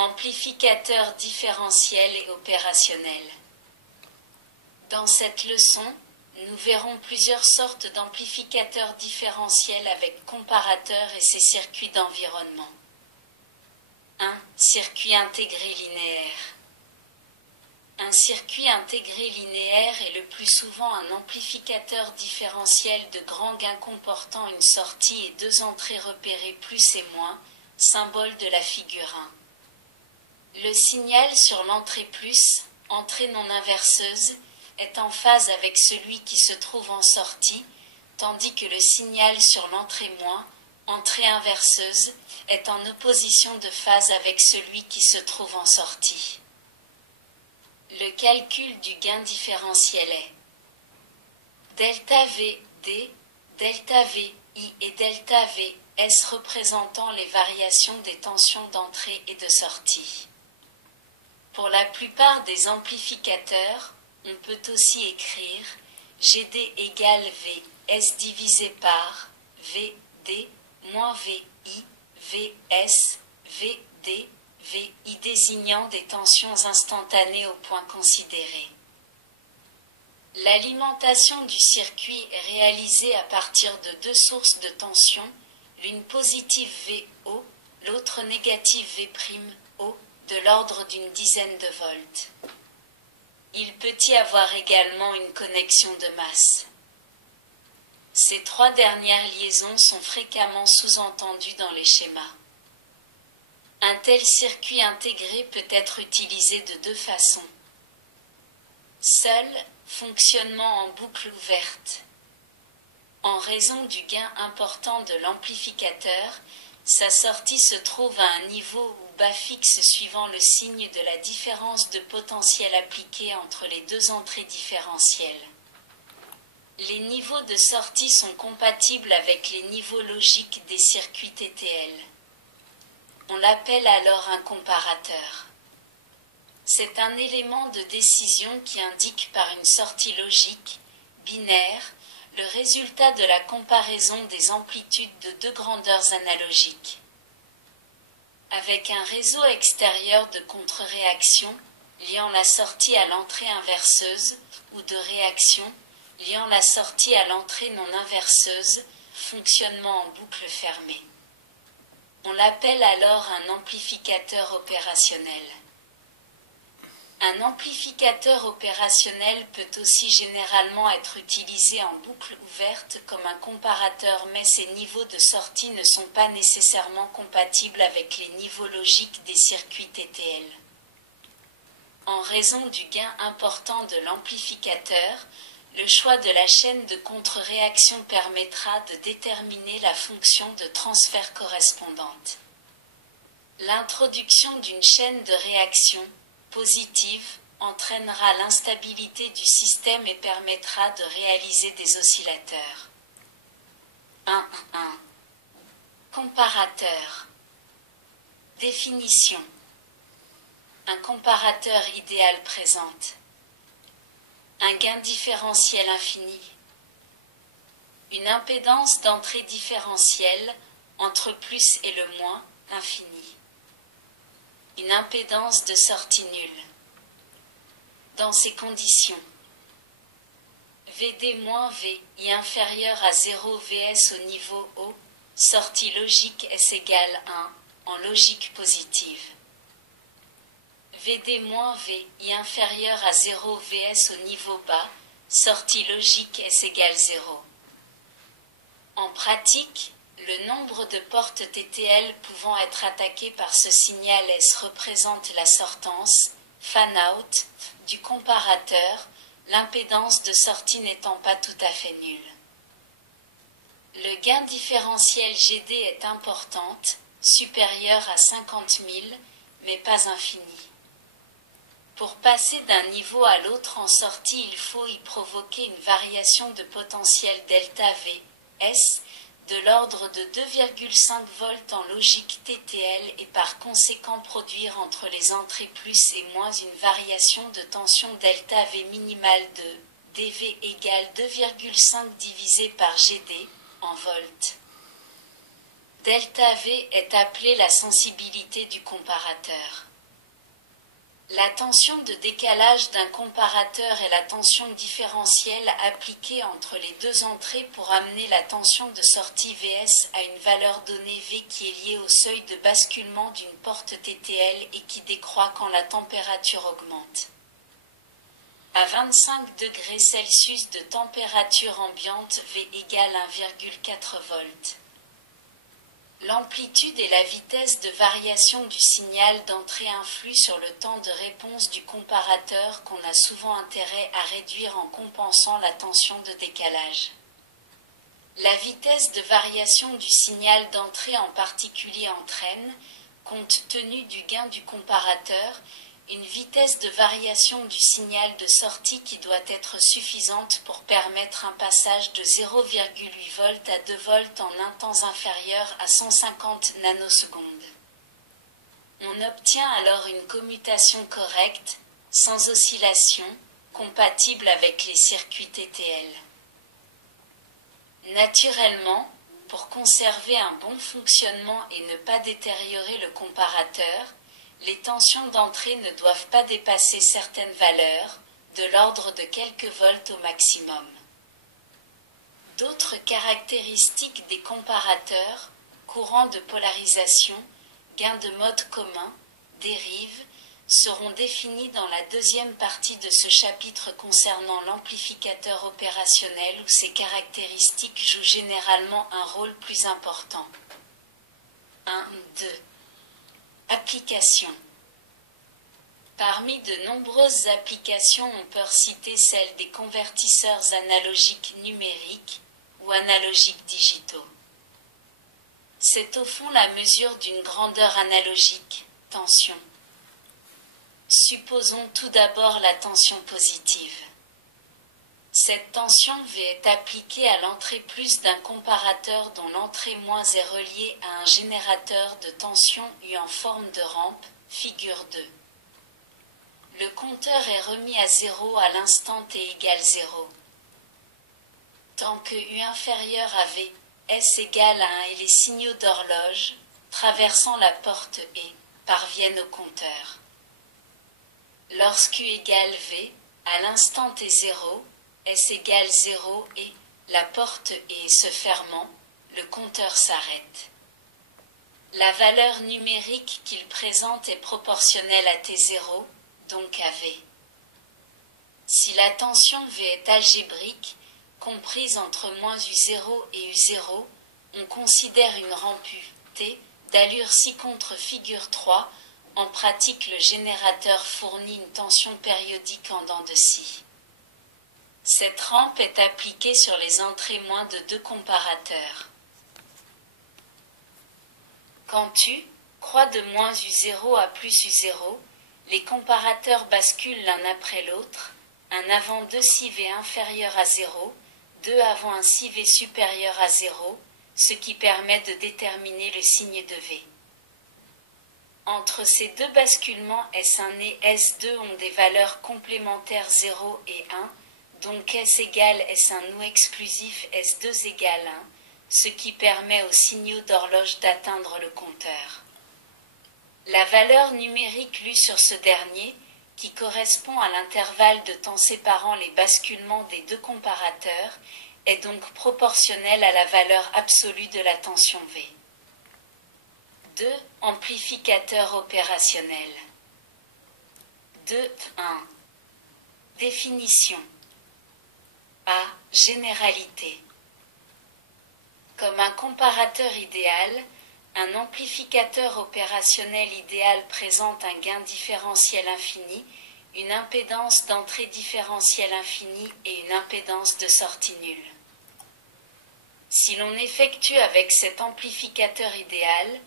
Amplificateur différentiel et opérationnel. Dans cette leçon, nous verrons plusieurs sortes d'amplificateurs différentiels avec comparateur et ses circuits d'environnement. 1. Circuit intégré linéaire. Un circuit intégré linéaire est le plus souvent un amplificateur différentiel de grand gain comportant une sortie et deux entrées repérées plus et moins, symbole de la figure 1. Le signal sur l'entrée plus, entrée non inverseuse, est en phase avec celui qui se trouve en sortie, tandis que le signal sur l'entrée moins, entrée inverseuse, est en opposition de phase avec celui qui se trouve en sortie. Le calcul du gain différentiel est delta V D, delta V I et delta V S représentant les variations des tensions d'entrée et de sortie. Pour la plupart des amplificateurs, on peut aussi écrire GD égale V S divisé par VD moins VI, VS, VD, VI désignant des tensions instantanées au point considéré. L'alimentation du circuit est réalisée à partir de deux sources de tension, l'une positive VO, l'autre négative V'O, de l'ordre d'une dizaine de volts. Il peut y avoir également une connexion de masse. Ces trois dernières liaisons sont fréquemment sous-entendues dans les schémas. Un tel circuit intégré peut être utilisé de deux façons. Seul, fonctionnement en boucle ouverte. En raison du gain important de l'amplificateur, sa sortie se trouve à un niveau ou bas fixe suivant le signe de la différence de potentiel appliquée entre les deux entrées différentielles. Les niveaux de sortie sont compatibles avec les niveaux logiques des circuits TTL. On l'appelle alors un comparateur. C'est un élément de décision qui indique par une sortie logique, binaire, le résultat de la comparaison des amplitudes de deux grandeurs analogiques. Avec un réseau extérieur de contre-réaction, liant la sortie à l'entrée inverseuse, ou de réaction, liant la sortie à l'entrée non inverseuse, fonctionnement en boucle fermée. On l'appelle alors un amplificateur opérationnel. Un amplificateur opérationnel peut aussi généralement être utilisé en boucle ouverte comme un comparateur, mais ses niveaux de sortie ne sont pas nécessairement compatibles avec les niveaux logiques des circuits TTL. En raison du gain important de l'amplificateur, le choix de la chaîne de contre-réaction permettra de déterminer la fonction de transfert correspondante. L'introduction d'une chaîne de réaction positive entraînera l'instabilité du système et permettra de réaliser des oscillateurs. 1.1. Comparateur. Définition. Un comparateur idéal présente un gain différentiel infini, une impédance d'entrée différentielle entre plus et le moins infini, une impédance de sortie nulle. Dans ces conditions, VD-VI inférieur à 0 VS au niveau O, sortie logique S égale 1, en logique positive. VD-VI inférieur à 0 VS au niveau bas, sortie logique S égale 0. En pratique, le nombre de portes TTL pouvant être attaquées par ce signal S représente la sortance, fan-out, du comparateur, l'impédance de sortie n'étant pas tout à fait nulle. Le gain différentiel GD est importante, supérieure à 50 000, mais pas infinie. Pour passer d'un niveau à l'autre en sortie, il faut y provoquer une variation de potentiel delta V, S, de l'ordre de 2,5 volts en logique TTL et par conséquent produire entre les entrées plus et moins une variation de tension delta V minimale de dV égale 2,5 divisé par GD en volts. Delta V est appelée la sensibilité du comparateur. La tension de décalage d'un comparateur est la tension différentielle appliquée entre les deux entrées pour amener la tension de sortie Vs à une valeur donnée V qui est liée au seuil de basculement d'une porte TTL et qui décroît quand la température augmente. À 25 degrés Celsius de température ambiante, V égale 1,4 volts. L'amplitude et la vitesse de variation du signal d'entrée influent sur le temps de réponse du comparateur qu'on a souvent intérêt à réduire en compensant la tension de décalage. La vitesse de variation du signal d'entrée en particulier entraîne, compte tenu du gain du comparateur, une vitesse de variation du signal de sortie qui doit être suffisante pour permettre un passage de 0,8 volts à 2 volts en un temps inférieur à 150 nanosecondes. On obtient alors une commutation correcte, sans oscillation, compatible avec les circuits TTL. Naturellement, pour conserver un bon fonctionnement et ne pas détériorer le comparateur, les tensions d'entrée ne doivent pas dépasser certaines valeurs, de l'ordre de quelques volts au maximum. D'autres caractéristiques des comparateurs, courants de polarisation, gains de mode commun, dérives, seront définies dans la deuxième partie de ce chapitre concernant l'amplificateur opérationnel où ces caractéristiques jouent généralement un rôle plus important. 1.2. Applications. Parmi de nombreuses applications, on peut citer celle des convertisseurs analogiques numériques ou analogiques digitaux. C'est au fond la mesure d'une grandeur analogique, tension. Supposons tout d'abord la tension positive. Cette tension V est appliquée à l'entrée plus d'un comparateur dont l'entrée moins est reliée à un générateur de tension U en forme de rampe, figure 2. Le compteur est remis à 0 à l'instant t égale 0. Tant que U inférieur à V, S égale à 1 et les signaux d'horloge, traversant la porte E, parviennent au compteur. Lorsque U égale V, à l'instant t 0, S égale 0 et, la porte E se fermant, le compteur s'arrête. La valeur numérique qu'il présente est proportionnelle à T0, donc à V. Si la tension V est algébrique, comprise entre -U0 et U0, on considère une rampe U, T, d'allure ci contre figure 3, en pratique le générateur fournit une tension périodique en dents de scie. Cette rampe est appliquée sur les entrées moins de 2 comparateurs. Quand U croît de -U0 à +U0, les comparateurs basculent l'un après l'autre, un avant 2 CV inférieur à 0, 2 avant un CV supérieur à 0, ce qui permet de déterminer le signe de V. Entre ces deux basculements S1 et S2 ont des valeurs complémentaires 0 et 1, donc S égale S1 ou exclusif S2 égale 1, ce qui permet aux signaux d'horloge d'atteindre le compteur. La valeur numérique lue sur ce dernier, qui correspond à l'intervalle de temps séparant les basculements des deux comparateurs, est donc proportionnelle à la valeur absolue de la tension V. 2. Amplificateur opérationnel. 2.1. Définition. A. Généralité. Comme un comparateur idéal, un amplificateur opérationnel idéal présente un gain différentiel infini, une impédance d'entrée différentielle infinie et une impédance de sortie nulle. Si l'on effectue avec cet amplificateur idéal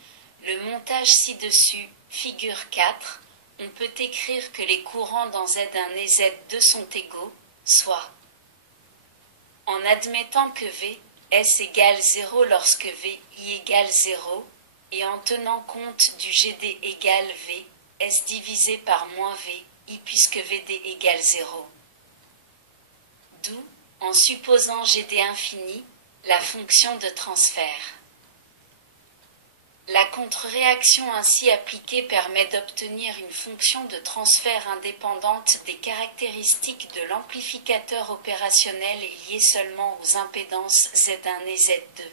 le montage ci-dessus, figure 4, on peut écrire que les courants dans Z1 et Z2 sont égaux, soit en admettant que V, S égale 0 lorsque V, I égale 0, et en tenant compte du GD égale V, S divisé par moins V, I puisque VD égale 0. D'où, en supposant GD infini, la fonction de transfert. La contre-réaction ainsi appliquée permet d'obtenir une fonction de transfert indépendante des caractéristiques de l'amplificateur opérationnel et liée seulement aux impédances Z1 et Z2.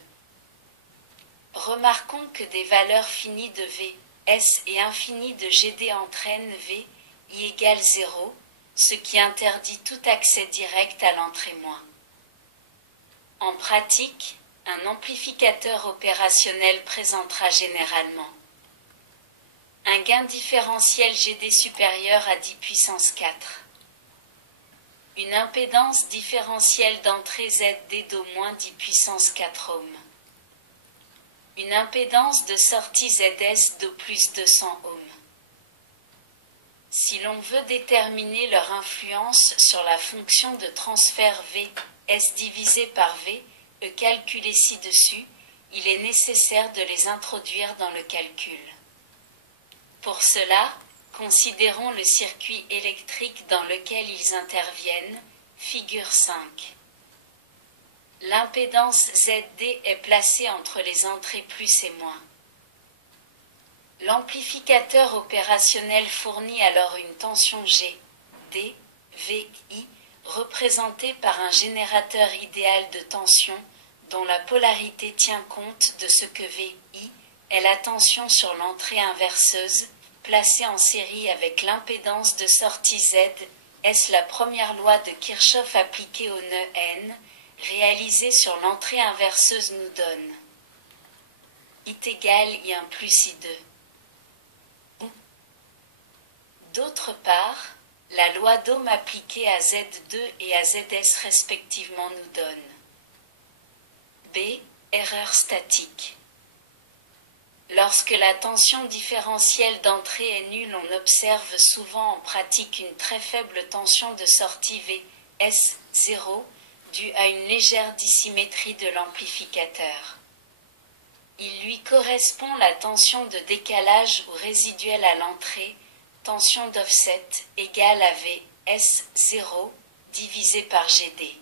Remarquons que des valeurs finies de V, S et infinies de GD entraînent V, I égale 0, ce qui interdit tout accès direct à l'entrée moins. En pratique, un amplificateur opérationnel présentera généralement un gain différentiel GD supérieur à 10 puissance 4, une impédance différentielle d'entrée ZD d'au moins 10 puissance 4 ohms, une impédance de sortie ZS d'au plus 200 ohms. Si l'on veut déterminer leur influence sur la fonction de transfert V, S divisé par V, calculé ci-dessus, il est nécessaire de les introduire dans le calcul. Pour cela, considérons le circuit électrique dans lequel ils interviennent, figure 5. L'impédance ZD est placée entre les entrées plus et moins. L'amplificateur opérationnel fournit alors une tension G, D, V, I, représentée par un générateur idéal de tension dont la polarité tient compte de ce que V, I est la tension sur l'entrée inverseuse, placée en série avec l'impédance de sortie Z. Est-ce la première loi de Kirchhoff appliquée au nœud N, réalisée sur l'entrée inverseuse nous donne I égale I1 plus I2. D'autre part, la loi d'Ohm appliquée à Z2 et à ZS respectivement nous donne B. Erreur statique. Lorsque la tension différentielle d'entrée est nulle, on observe souvent en pratique une très faible tension de sortie V, S0, due à une légère dissymétrie de l'amplificateur. Il lui correspond la tension de décalage ou résiduelle à l'entrée, tension d'offset égale à V, S0, divisé par GD.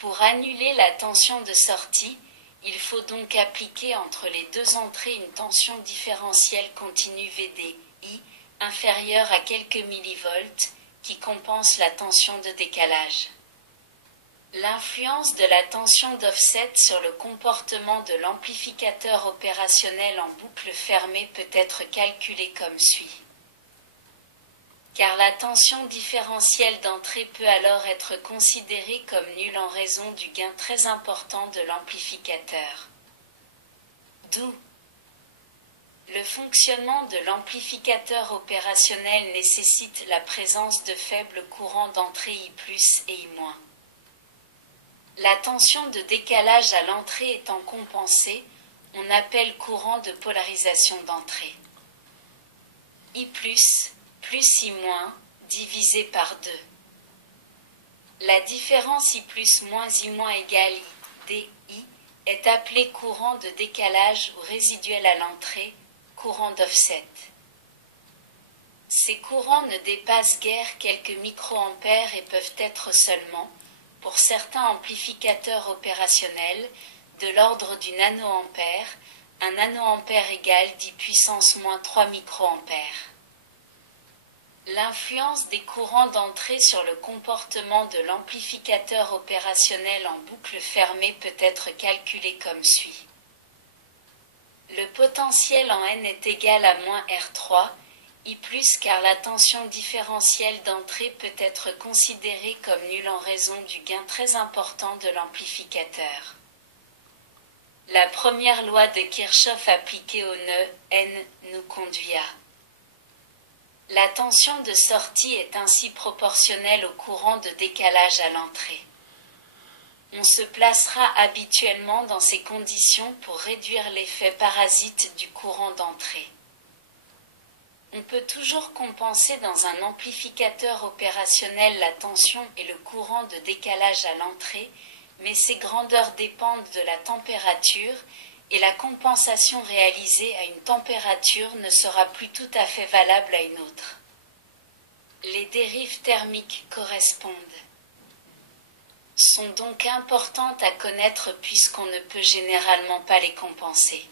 Pour annuler la tension de sortie, il faut donc appliquer entre les deux entrées une tension différentielle continue VDI, inférieure à quelques millivolts, qui compense la tension de décalage. L'influence de la tension d'offset sur le comportement de l'amplificateur opérationnel en boucle fermée peut être calculée comme suit. Car la tension différentielle d'entrée peut alors être considérée comme nulle en raison du gain très important de l'amplificateur. D'où le fonctionnement de l'amplificateur opérationnel nécessite la présence de faibles courants d'entrée I+ et I-. La tension de décalage à l'entrée étant compensée, on appelle courant de polarisation d'entrée. I+, plus I-, divisé par 2. La différence I+, moins I- égale I, DI, est appelée courant de décalage ou résiduel à l'entrée, courant d'offset. Ces courants ne dépassent guère quelques microampères et peuvent être seulement, pour certains amplificateurs opérationnels, de l'ordre du nanoampère, un nanoampère égale 10 puissance moins 3 microampères. L'influence des courants d'entrée sur le comportement de l'amplificateur opérationnel en boucle fermée peut être calculée comme suit. Le potentiel en N est égal à moins R3, I+, car la tension différentielle d'entrée peut être considérée comme nulle en raison du gain très important de l'amplificateur. La première loi de Kirchhoff appliquée au nœud N nous conduit à la tension de sortie est ainsi proportionnelle au courant de décalage à l'entrée. On se placera habituellement dans ces conditions pour réduire l'effet parasite du courant d'entrée. On peut toujours compenser dans un amplificateur opérationnel la tension et le courant de décalage à l'entrée, mais ces grandeurs dépendent de la température, et la compensation réalisée à une température ne sera plus tout à fait valable à une autre. Les dérives thermiques correspondent sont donc importantes à connaître puisqu'on ne peut généralement pas les compenser.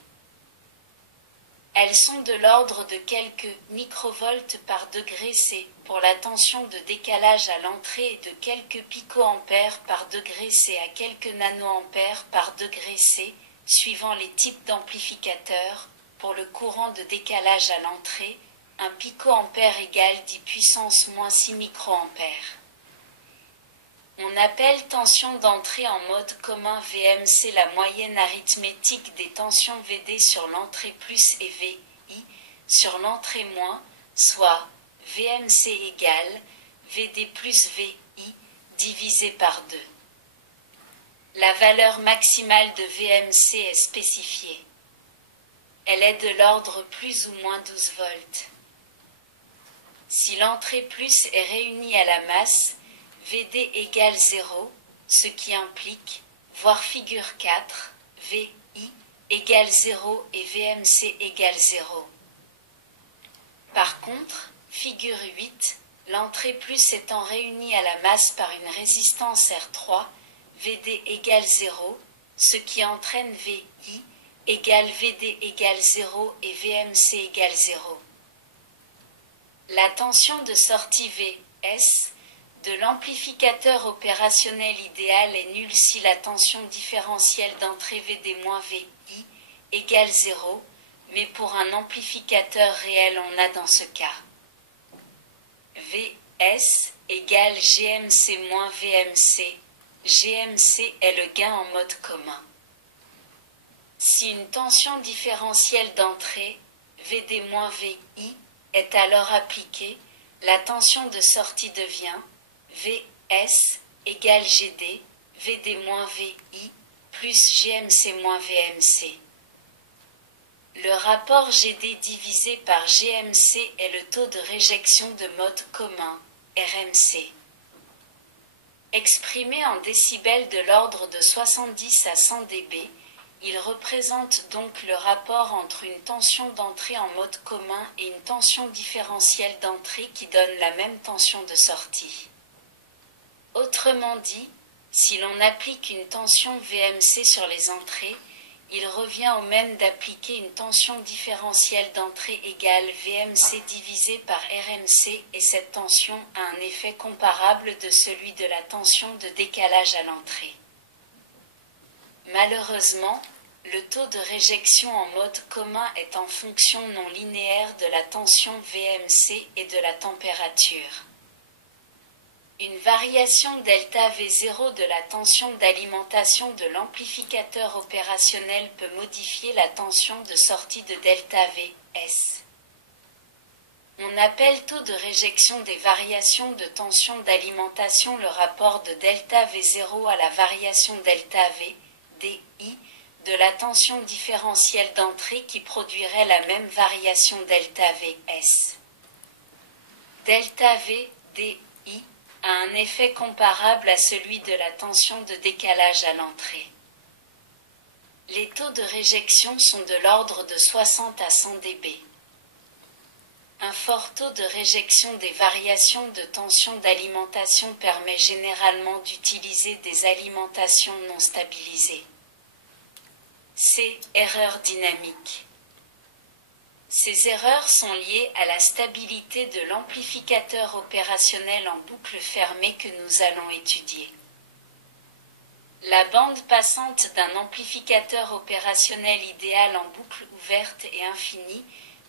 Elles sont de l'ordre de quelques microvolts par degré C pour la tension de décalage à l'entrée et de quelques picoampères par degré C à quelques nanoampères par degré C, suivant les types d'amplificateurs. Pour le courant de décalage à l'entrée, un picoampère égale 10 puissance moins 6 microampères. On appelle tension d'entrée en mode commun VMC la moyenne arithmétique des tensions VD sur l'entrée plus et VI sur l'entrée moins, soit VMC égale VD plus VI divisé par 2. La valeur maximale de VMC est spécifiée. Elle est de l'ordre plus ou moins 12 volts. Si l'entrée plus est réunie à la masse, VD égale 0, ce qui implique, voir figure 4, VI égale 0 et VMC égale 0. Par contre, figure 8, l'entrée plus étant réunie à la masse par une résistance R3, VD égale 0, ce qui entraîne VI égale VD égale 0 et VMC égale 0. La tension de sortie Vs de l'amplificateur opérationnel idéal est nulle si la tension différentielle d'entrée VD-VI égale 0, mais pour un amplificateur réel on a dans ce cas Vs égale GMC-VMC. GMC est le gain en mode commun. Si une tension différentielle d'entrée VD-VI est alors appliquée, la tension de sortie devient Vs égale GD, VD-VI, plus GMC-VMC. Le rapport GD divisé par GMC est le taux de réjection de mode commun, RMC. Exprimé en décibels de l'ordre de 70 à 100 dB, il représente donc le rapport entre une tension d'entrée en mode commun et une tension différentielle d'entrée qui donne la même tension de sortie. Autrement dit, si l'on applique une tension VMC sur les entrées, il revient au même d'appliquer une tension différentielle d'entrée égale VMC divisé par RMC et cette tension a un effet comparable de celui de la tension de décalage à l'entrée. Malheureusement, le taux de réjection en mode commun est en fonction non linéaire de la tension VMC et de la température. Une variation delta V0 de la tension d'alimentation de l'amplificateur opérationnel peut modifier la tension de sortie de delta Vs. On appelle taux de réjection des variations de tension d'alimentation le rapport de delta V0 à la variation delta V, DI, de la tension différentielle d'entrée qui produirait la même variation delta Vs. Delta V, DI, a un effet comparable à celui de la tension de décalage à l'entrée. Les taux de réjection sont de l'ordre de 60 à 100 dB. Un fort taux de réjection des variations de tension d'alimentation permet généralement d'utiliser des alimentations non stabilisées. C. Erreurs dynamiques. Ces erreurs sont liées à la stabilité de l'amplificateur opérationnel en boucle fermée que nous allons étudier. La bande passante d'un amplificateur opérationnel idéal en boucle ouverte est infinie,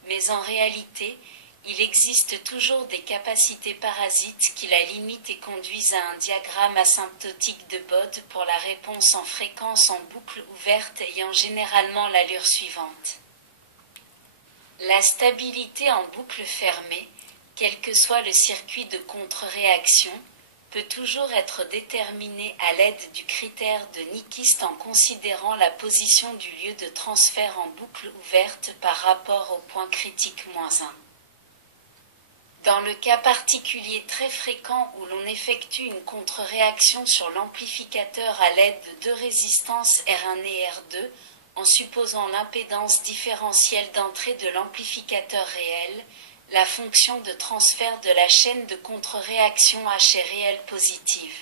mais en réalité, il existe toujours des capacités parasites qui la limitent et conduisent à un diagramme asymptotique de Bode pour la réponse en fréquence en boucle ouverte ayant généralement l'allure suivante. La stabilité en boucle fermée, quel que soit le circuit de contre-réaction, peut toujours être déterminée à l'aide du critère de Nyquist en considérant la position du lieu de transfert en boucle ouverte par rapport au point critique -1. Dans le cas particulier très fréquent où l'on effectue une contre-réaction sur l'amplificateur à l'aide de deux résistances R1 et R2, en supposant l'impédance différentielle d'entrée de l'amplificateur réel, la fonction de transfert de la chaîne de contre-réaction H est réelle positive.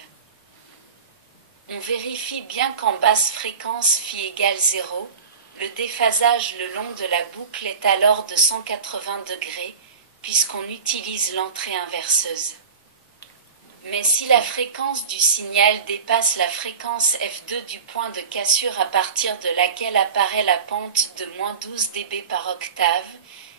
On vérifie bien qu'en basse fréquence φ égale 0, Le déphasage le long de la boucle est alors de 180 degrés, puisqu'on utilise l'entrée inverseuse. Mais si la fréquence du signal dépasse la fréquence F2 du point de cassure à partir de laquelle apparaît la pente de -12 dB par octave,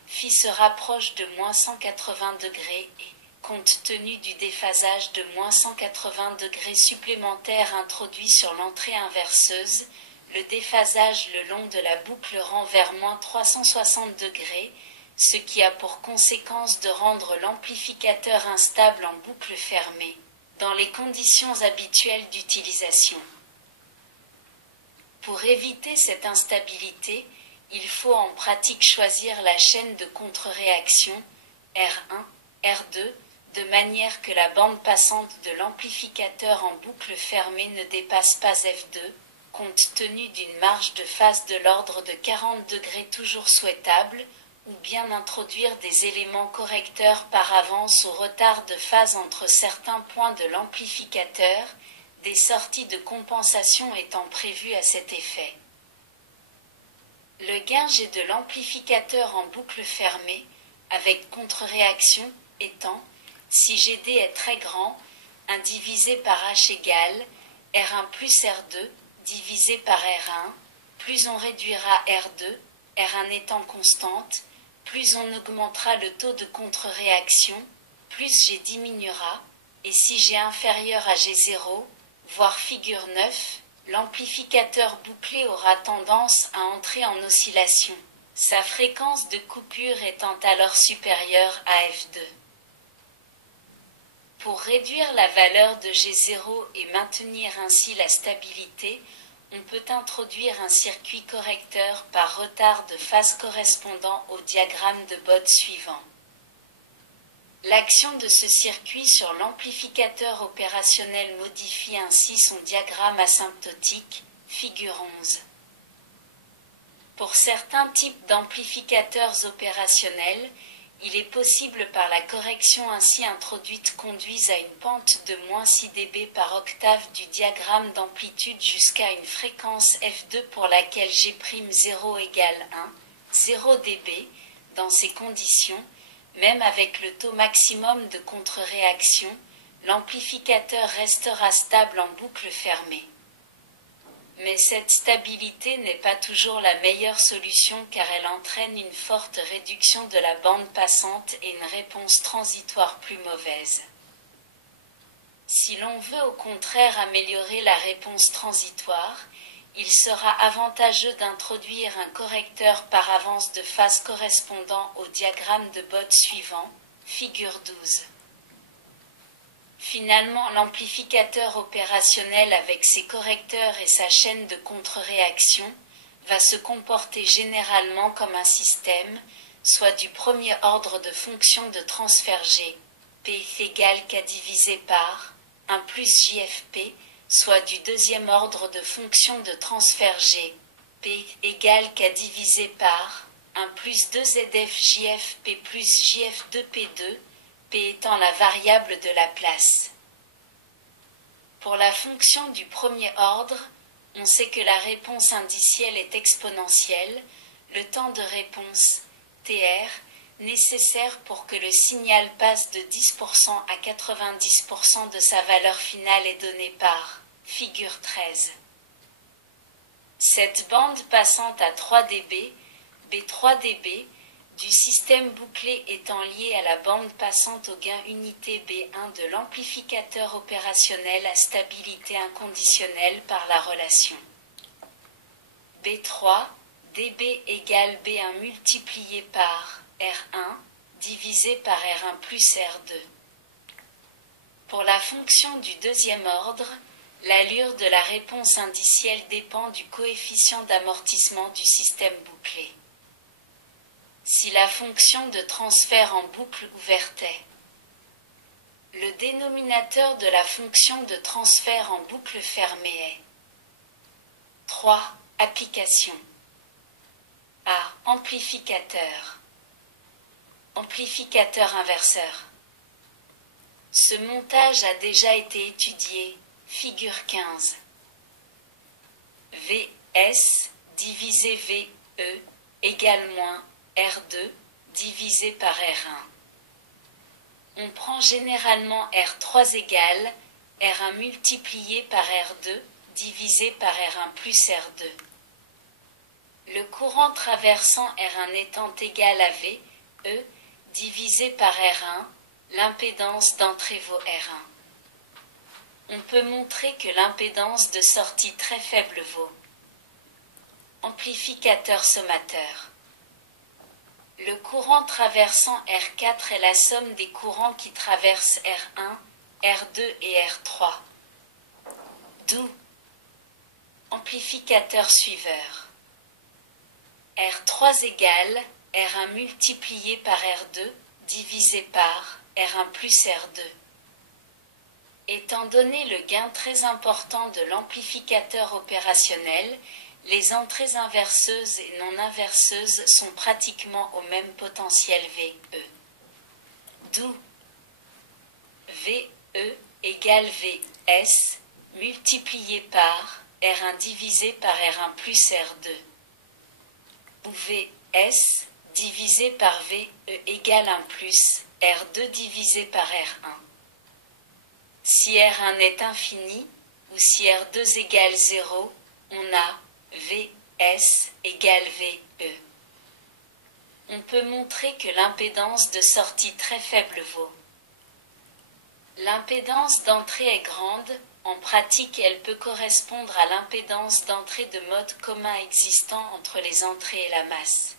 Φ se rapproche de -180 degrés et, compte tenu du déphasage de -180 degrés supplémentaires introduit sur l'entrée inverseuse, le déphasage le long de la boucle rend vers -360 degrés, ce qui a pour conséquence de rendre l'amplificateur instable en boucle fermée, dans les conditions habituelles d'utilisation. Pour éviter cette instabilité, il faut en pratique choisir la chaîne de contre-réaction R1, R2, de manière que la bande passante de l'amplificateur en boucle fermée ne dépasse pas F2, compte tenu d'une marge de phase de l'ordre de 40 degrés toujours souhaitable, ou bien introduire des éléments correcteurs par avance au retard de phase entre certains points de l'amplificateur, des sorties de compensation étant prévues à cet effet. Le gain G de l'amplificateur en boucle fermée, avec contre-réaction, étant, si GD est très grand, 1 divisé par H égale R1 plus R2 divisé par R1, plus on réduira R2, R1 étant constante, plus on augmentera le taux de contre-réaction, plus G diminuera, et si G inférieur à G0, voire figure 9, l'amplificateur bouclé aura tendance à entrer en oscillation, sa fréquence de coupure étant alors supérieure à F2. Pour réduire la valeur de G0 et maintenir ainsi la stabilité, on peut introduire un circuit correcteur par retard de phase correspondant au diagramme de Bode suivant. L'action de ce circuit sur l'amplificateur opérationnel modifie ainsi son diagramme asymptotique, figure 11. Pour certains types d'amplificateurs opérationnels, il est possible par la correction ainsi introduite conduise à une pente de -6 dB par octave du diagramme d'amplitude jusqu'à une fréquence F2 pour laquelle G'0 égale 1, 0 dB. Dans ces conditions, même avec le taux maximum de contre-réaction, l'amplificateur restera stable en boucle fermée. Mais cette stabilité n'est pas toujours la meilleure solution car elle entraîne une forte réduction de la bande passante et une réponse transitoire plus mauvaise. Si l'on veut au contraire améliorer la réponse transitoire, il sera avantageux d'introduire un correcteur par avance de phase correspondant au diagramme de Bode suivant, figure 12. Finalement, l'amplificateur opérationnel avec ses correcteurs et sa chaîne de contre-réaction va se comporter généralement comme un système, soit du premier ordre de fonction de transfert G, P égale K divisé par 1 plus JFP, soit du deuxième ordre de fonction de transfert G, P égale K divisé par 1 plus 2 ZF JFP plus JF2P2, P étant la variable de la place. Pour la fonction du premier ordre, on sait que la réponse indicielle est exponentielle, le temps de réponse, TR, nécessaire pour que le signal passe de 10% à 90% de sa valeur finale est donné par figure 13. Cette bande passante à 3 dB, B3 dB, du système bouclé étant lié à la bande passante au gain unité B1 de l'amplificateur opérationnel à stabilité inconditionnelle par la relation B3, dB égale B1 multiplié par R1, divisé par R1 plus R2. Pour la fonction du deuxième ordre, l'allure de la réponse indicielle dépend du coefficient d'amortissement du système bouclé. Si la fonction de transfert en boucle ouverte est le dénominateur de la fonction de transfert en boucle fermée est 3. Application A. Amplificateur. Amplificateur inverseur. Ce montage a déjà été étudié, figure 15. VS divisé VE égale moins R2 divisé par R1. On prend généralement R3 égale R1 multiplié par R2 divisé par R1 plus R2. Le courant traversant R1 étant égal à VE divisé par R1, l'impédance d'entrée vaut R1. On peut montrer que l'impédance de sortie très faible vaut amplificateur sommateur. Le courant traversant R4 est la somme des courants qui traversent R1, R2 et R3. D'où amplificateur suiveur. R3 égale R1 multiplié par R2 divisé par R1 plus R2. Étant donné le gain très important de l'amplificateur opérationnel, les entrées inverseuses et non inverseuses sont pratiquement au même potentiel VE. D'où VE égale VS multiplié par R1 divisé par R1 plus R2. Ou VS divisé par VE égale 1 plus R2 divisé par R1. Si R1 est infini, ou si R2 égale 0, on a VS égale VE. On peut montrer que l'impédance de sortie très faible vaut. L'impédance d'entrée est grande, en pratique elle peut correspondre à l'impédance d'entrée de mode commun existant entre les entrées et la masse.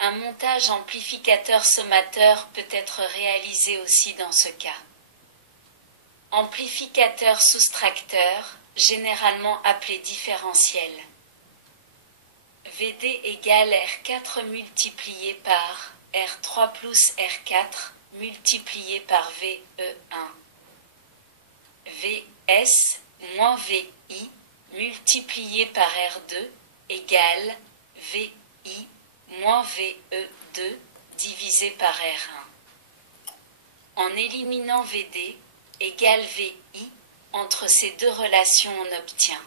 Un montage amplificateur-sommateur peut être réalisé aussi dans ce cas. Amplificateur soustracteur, généralement appelé différentiel. VD égale R4 multiplié par R3 plus R4 multiplié par VE1. VS moins VI multiplié par R2 égale VI moins VE2 divisé par R1. En éliminant VD égale VI, entre ces deux relations on obtient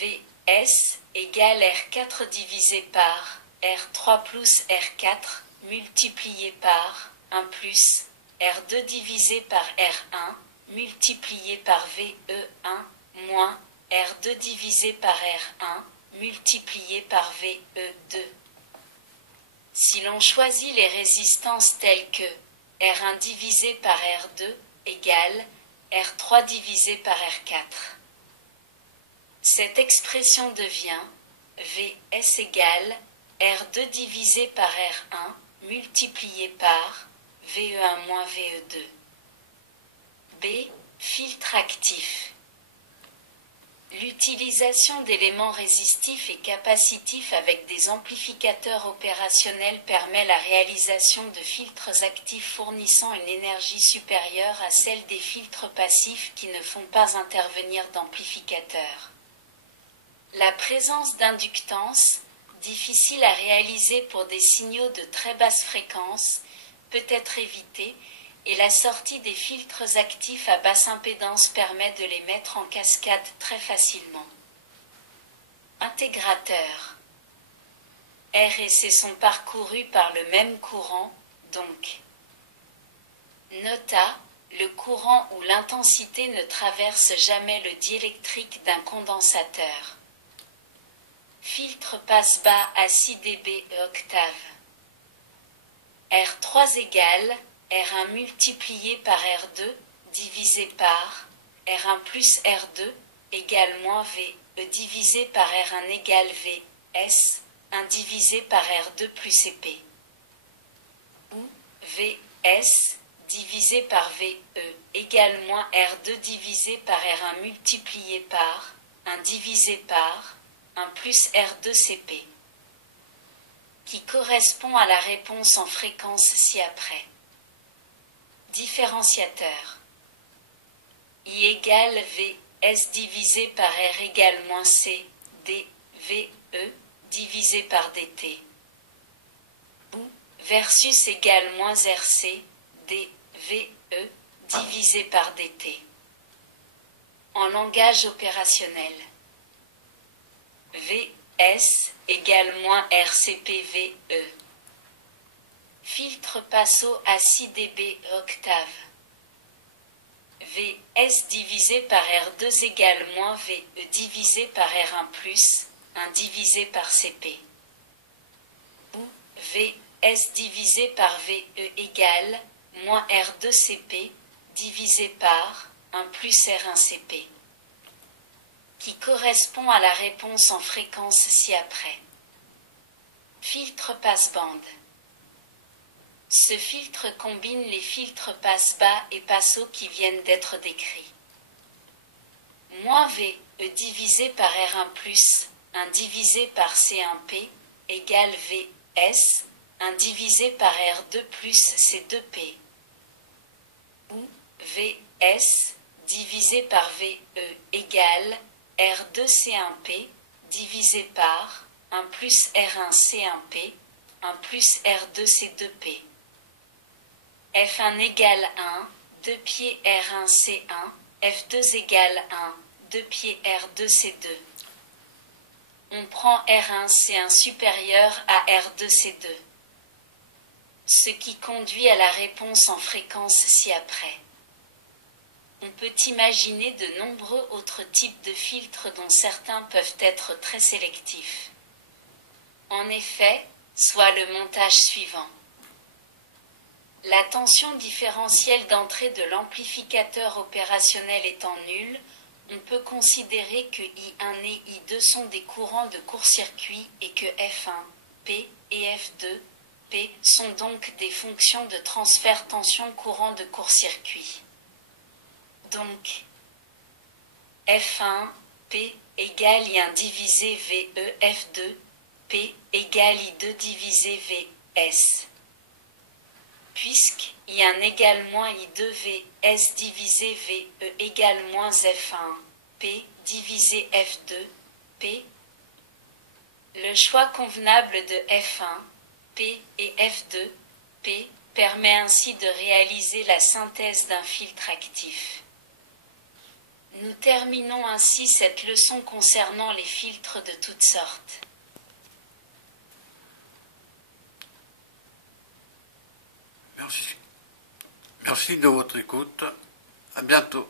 VS égale R4 divisé par R3 plus R4 multiplié par 1 plus R2 divisé par R1 multiplié par VE1 moins R2 divisé par R1 multiplié par VE2. Si l'on choisit les résistances telles que R1 divisé par R2 égale R3 divisé par R4. Cette expression devient VS égale R2 divisé par R1 multiplié par VE1 moins VE2. B. Filtre actif. L'utilisation d'éléments résistifs et capacitifs avec des amplificateurs opérationnels permet la réalisation de filtres actifs fournissant une énergie supérieure à celle des filtres passifs qui ne font pas intervenir d'amplificateurs. La présence d'inductance, difficile à réaliser pour des signaux de très basse fréquence, peut être évitée et la sortie des filtres actifs à basse impédance permet de les mettre en cascade très facilement. Intégrateur. R et C sont parcourus par le même courant, donc. Nota, le courant ou l'intensité ne traverse jamais le diélectrique d'un condensateur. Filtre passe-bas à 6 dB octave. R3 égale R1 multiplié par R2 divisé par R1 plus R2 égale moins VE divisé par R1 égale VS, 1 divisé par R2 plus épais. Ou VS divisé par VE égale moins R2 divisé par R1 multiplié par 1 divisé par 1 plus R2 CP, qui correspond à la réponse en fréquence ci-après. Différenciateur. I égale VS divisé par R égale moins C, dVE divisé par dt. Ou versus égale moins RC, dVE divisé par dt. En langage opérationnel. VS égale moins RCPVE. Filtre Passo à 6 dB octave. VS divisé par R2 égale moins VE divisé par R1 plus 1 divisé par CP. Ou VS divisé par VE égale moins R2 CP divisé par 1 plus R1 CP. Qui correspond à la réponse en fréquence ci-après. Filtre passe-bande. Ce filtre combine les filtres passe-bas et passe-haut qui viennent d'être décrits. Moins VE divisé par R1 plus 1 divisé par C1P égale VS 1 divisé par R2 plus C2P. Ou VS divisé par VE égale R2C1P divisé par 1 plus R1C1P 1 plus R2C2P. F1 égale 1, 2 pieds R1C1, F2 égale 1, 2 pieds R2C2. On prend R1C1 supérieur à R2C2. Ce qui conduit à la réponse en fréquence ci-après. On peut imaginer de nombreux autres types de filtres dont certains peuvent être très sélectifs. En effet, soit le montage suivant. La tension différentielle d'entrée de l'amplificateur opérationnel étant nulle, on peut considérer que I1 et I2 sont des courants de court-circuit et que F1, P et F2, P sont donc des fonctions de transfert tension courant de court-circuit. Donc, F1, P égale I1 divisé VE, F2, P égale I2 divisé VS. Puisque I1 égale moins I2 VS divisé VE égale moins F1, P divisé F2, P. Le choix convenable de F1, P et F2, P permet ainsi de réaliser la synthèse d'un filtre actif. Nous terminons ainsi cette leçon concernant les filtres de toutes sortes. Merci de votre écoute. À bientôt.